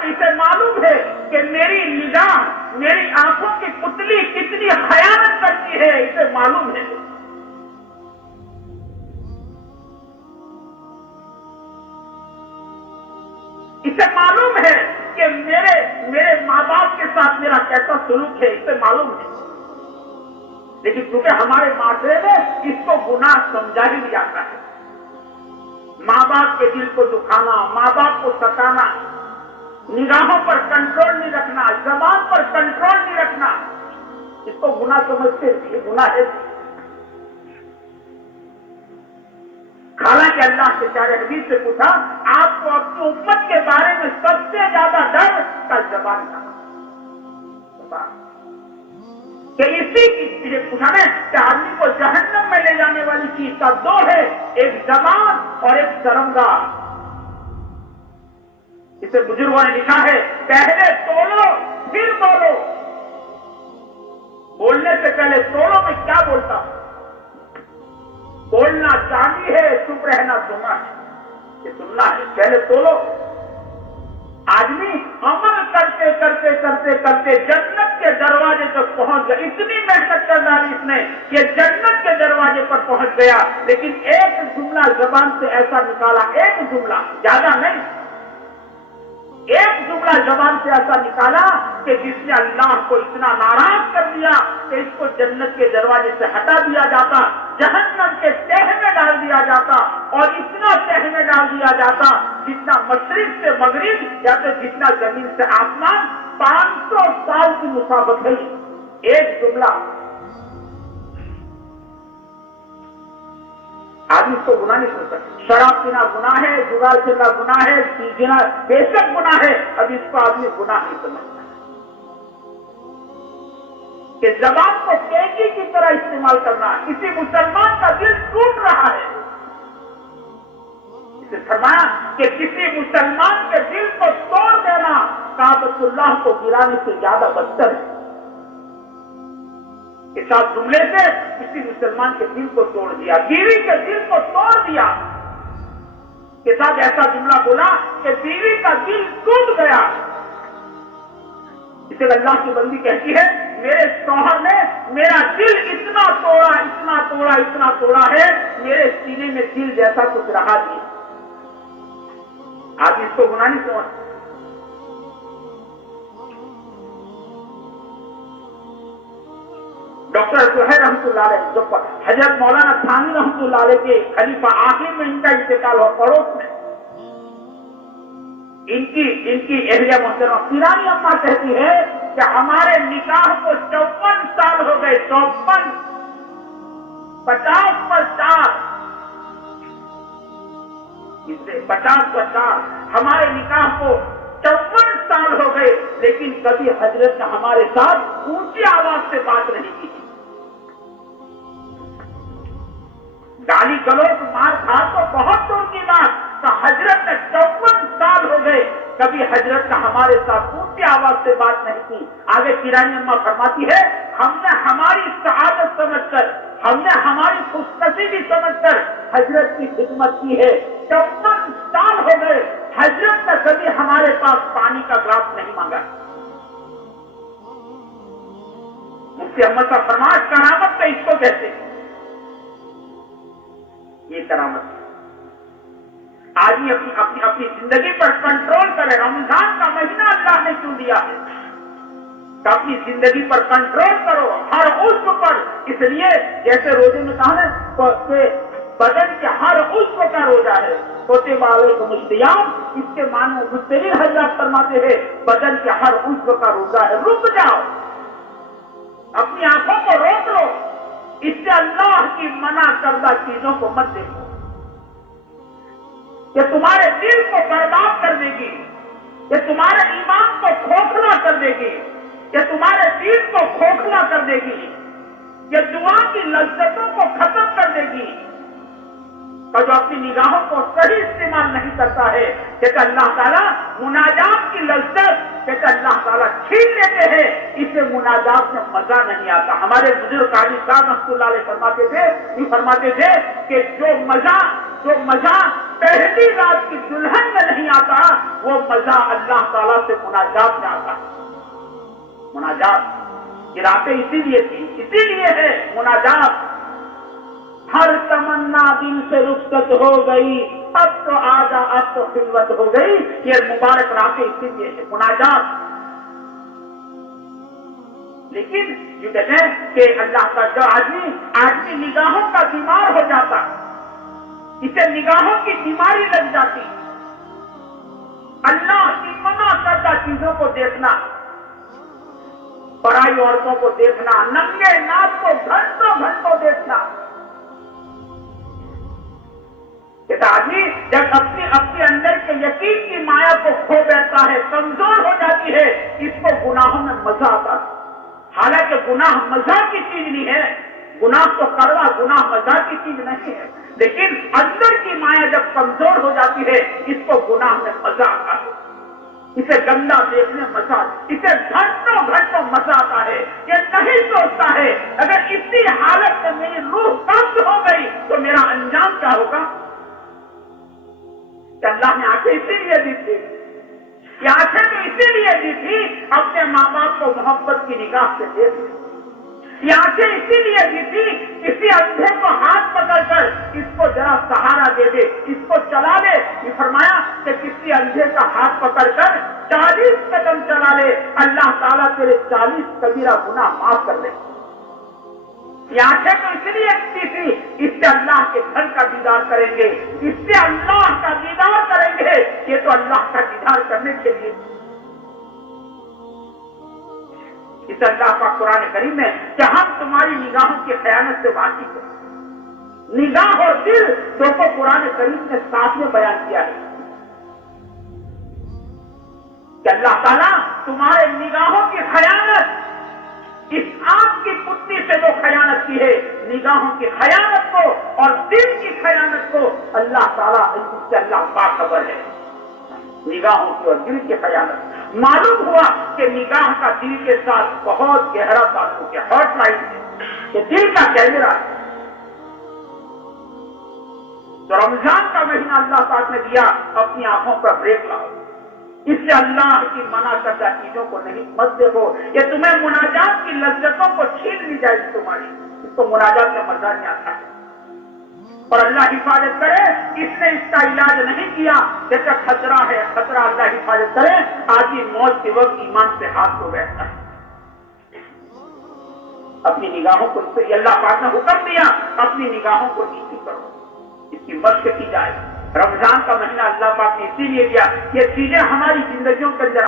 کہ اسے معلوم ہے کہ میری نگاہ میری آنکھوں کی پتلی کتنی خیانت کرتی ہے، اسے معلوم ہے۔ اسے معلوم ہے کہ میرے ماں باپ کے ساتھ میرا کیسا سلوک ہے، اسے معلوم ہے۔ لیکن کیونکہ ہمارے معاشرے میں اس کو گناہ سمجھا ہی نہیں جاتا ہے۔ ماں باپ کے دل کو دکھانا، ماں باپ کو ستانا، نگاہوں پر کنٹرول نہیں رکھنا، زبان پر کنٹرول نہیں رکھنا، اس کو گناہ سمجھتے ہیں، یہ گناہ ہے۔ حالانکہ اللہ کے پیارے حبیب سے پوچھا آپ کو اپنی امت کے بارے میں سب سے زیادہ ڈر کا زبان تھا کہ اسی کی پوچھا نا کہ آدمی کو جہنم میں لے جانے والی چیز کا دو ہے، ایک زبان اور ایک شرمگاہ۔ اسے بزرگوں نے لکھا ہے پہلے تولو پھر بولو۔ بولنے سے پہلے تولو میں کیا بولتا ہوں؟ بولنا چاندی ہے، چپ رہنا سونا ہے، یہ سننا ہے، پہلے تولو۔ آدمی عمل کرتے کرتے کرتے کرتے جنت کے دروازے تک پہنچ گیا، اتنی محنت کر ڈالی اس نے کہ جنت کے دروازے پر پہنچ گیا، لیکن ایک جملہ زبان سے ایسا نکالا، ایک جملہ، زیادہ نہیں، ایک جملہ زبان سے ایسا نکالا کہ جس نے اللہ کو اتنا ناراض کر دیا کہ اس کو جنت کے دروازے سے ہٹا دیا جاتا، جہنم کے تہہ میں ڈال دیا جاتا، اور اتنا تہہ میں ڈال دیا جاتا جتنا مشرق سے مغرب یا پھر جتنا زمین سے آسمان 500 سال کی مسافت ہے۔ ایک جملہ آدمی اس کو گناہ نہیں سن سکتا۔ شراب پینا گناہ ہے، جگار کھیلنا گناہ ہے، جنا بے شک گناہ ہے، اب اس کو آدمی گناہ نہیں سمجھتا کہ زبان کو کینچی کی طرح استعمال کرنا۔ کسی مسلمان کا دل ٹوٹ رہا ہے، اسے فرمایا کہ کسی مسلمان کے دل کو توڑ دینا کعبۃ اللہ کو گرانے سے زیادہ بدتر ہے۔ اس جملے سے کسی مسلمان کے دل کو توڑ دیا، بیوی کے دل کو توڑ دیا، کے ساتھ ایسا جملہ بولا کہ بیوی کا دل ٹوٹ گیا۔ اسے اللہ کی بندی کہتی ہے میرے شوہر نے میرا دل اتنا توڑا اتنا توڑا اتنا توڑا ہے، میرے سینے میں دل جیسا کچھ رہا نہیں۔ آپ اس کو گناہ نہیں سمجھتے۔ ڈاکٹر سہیل رحمۃ اللہ علیہ جو حضرت مولانا ثانی رحمۃ اللہ علیہ کے خلیفہ آخر میں ان کا انتقال ہوا پڑوس میں، ان کی اہلیہ محترمہ پیرانی اماں کہتی ہے کہ ہمارے نکاح کو 54 سال ہو گئے، 54 50 پر 4 50 پر 4 ہمارے نکاح کو 54 سال ہو گئے، لیکن کبھی حضرت نے ہمارے ساتھ اونچی آواز سے بات نہیں کی، گالی گلوچ مار کھار تو بہت دور کی بات، تو حضرت نے 54 سال ہو گئے، کبھی حضرت نے ہمارے ساتھ اونچی آواز سے بات نہیں کی۔ آگے پیرانی اماں فرماتی ہے ہم نے ہماری سعادت سمجھ کر، ہم نے ہماری خوش نصیبی سمجھ کر حضرت کی خدمت کی ہے، 54 سال ہو گئے، حضرت نے کبھی ہمارے پاس پانی کا گلاس نہیں مانگا۔ مفتی احمد صاحب فرمایا کرامت تو اس کو کہتے ہیں، یہ کرامت آدمی اپنی زندگی پر کنٹرول کرے۔ رمضان کا مہینہ اللہ نے کیوں دیا ہے کہ اپنی زندگی پر کنٹرول کرو، ہر عضو پر، اس لیے جیسے روزے میں کہا نا کہ بدن کے ہر عضو کا روزہ ہے، کتب علیکم الصیام، اس کے معنی مفسرین حضرات فرماتے ہیں بدن کے ہر عضو کا روزہ ہے۔ رک جاؤ، اپنی آنکھوں کو روک لو، اس سے اللہ کی منع کردہ چیزوں کو مت دیکھو کہ تمہارے دل کو برباد کر دے گی، کہ تمہارے ایمان کو کھوکھلا کر دے گی، کہ تمہارے دل کو کھوکھلا کر دے گی، کہ دعا کی لذتوں کو ختم کر دے گی، اور جو اپنی نگاہوں کو صحیح استعمال نہیں کرتا ہے کہ اللہ تعالیٰ مناجات کی لذت کہ اللہ تعالیٰ چھین لیتے ہیں، اسے مناجات میں مزہ نہیں آتا۔ ہمارے بزرگ قاضی صاحب رحمۃ اللہ علیہ فرماتے تھے کہ جو مزہ پہلی رات کی دلہن میں نہیں آتا، وہ مزہ اللہ تعالیٰ سے مناجات میں آتا۔ مناجات یہ راتیں اسی لیے تھی، اسی لیے ہے مناجات۔ ہر تمنا دل سے رخصت ہو گئی، اب تو آجا، اب تو خلوت ہو گئی، یہ مبارک راتیں اسی لیے ہے مناجات۔ لیکن یہ کہتے ہیں کہ اللہ کا جو آدمی نگاہوں کا بیمار ہو جاتا، اسے نگاہوں کی بیماری لگ جاتی، اللہ کی منع کردہ چیزوں کو دیکھنا، پرائی عورتوں کو دیکھنا، ننگے ناچ کو گھنٹوں گھنٹوں دیکھنا، آدمی جب اپنے اندر کے یقین کی مایا کو کھو بیٹھتا ہے، کمزور ہو جاتی ہے، اس کو گناہوں میں مزہ آتا ہے۔ حالانکہ گناہ مزہ کی چیز نہیں ہے، گناہ تو کڑوا، گناہ مزہ کی چیز نہیں ہے، لیکن اندر کی مایا جب کمزور ہو جاتی ہے، اس کو گناہ میں مزہ آتا ہے، اسے گندا دیکھنے مزہ آتا ہے، اسے گھنٹوں گھنٹوں مزہ آتا ہے۔ یہ نہیں سوچتا ہے اگر اسی حالت میں میری روح بند ہو گئی تو میرا انجام کیا ہوگا۔ کہ اللہ نے آنکھیں اسی لیے دی تھی، یہ آنکھیں تو اسی لیے دی تھی اپنے ماں باپ کو محبت کی نگاہ سے دیکھ، یہ آنکھیں اسی لیے دی تھی کسی اندھے کو ہاتھ پکڑ کر اس کو ذرا سہارا دے دے، اس کو چلا لے۔ یہ فرمایا کہ کسی اندھے کا ہاتھ پکڑ کر 40 قدم چلا لے، اللہ تعالیٰ تیرے 40 کبیرہ گناہ معاف کر دے۔ یہ آنکھیں تو اس لیے اچھی تھی، اس سے اللہ کے گھر کا دیدار کریں گے، اس سے اللہ کا دیدار کریں گے، یہ تو اللہ کا دیدار کرنے کے لیے۔ اس اللہ کا قرآن کریم میں کہ ہم تمہاری نگاہوں کی خیانت سے واقف ہیں، نگاہ اور دل دو کو قرآن کریم نے ساتھ میں بیان کیا ہے کہ اللہ تعالیٰ تمہارے نگاہوں کی خیانت، اس آنکھ کی پتلی سے جو خیانت کی ہے، نگاہوں کی خیانت کو اور دل کی خیانت کو اللہ تعالیٰ اس سے اللہ باخبر ہے۔ نگاہوں کی اور دل کی خیانت، معلوم ہوا کہ نگاہ کا دل کے ساتھ بہت گہرا تعلق ہے، ہاٹ لائن ہے، یہ دل کا کیمرہ ہے۔ تو رمضان کا مہینہ اللہ تعالیٰ نے دیا، اپنی آنکھوں پر بریک لاؤ، اس سے اللہ کی منع کردہ چیزوں کو نہیں مت دیکھو، یہ تمہیں مناجات کی لذتوں کو چھین لی جائے گی تمہاری، اس کو مناجات کا مزہ نہیں آتا ہے۔ اور اللہ حفاظت کرے، اس نے اس کا علاج نہیں کیا، جیسا خطرہ ہے، خطرہ اللہ حفاظت کرے، آدمی موت کے وقت ایمان سے ہاتھ دھو بیٹھتا ہے۔ اپنی نگاہوں کو، اللہ پاک نے حکم دیا اپنی نگاہوں کو نیچی کرو، اس کی مشق کی جائے۔ رمضان کا مہینہ اللہ پاک نے اسی لیے دیا، یہ چیزیں ہماری زندگیوں کے اندر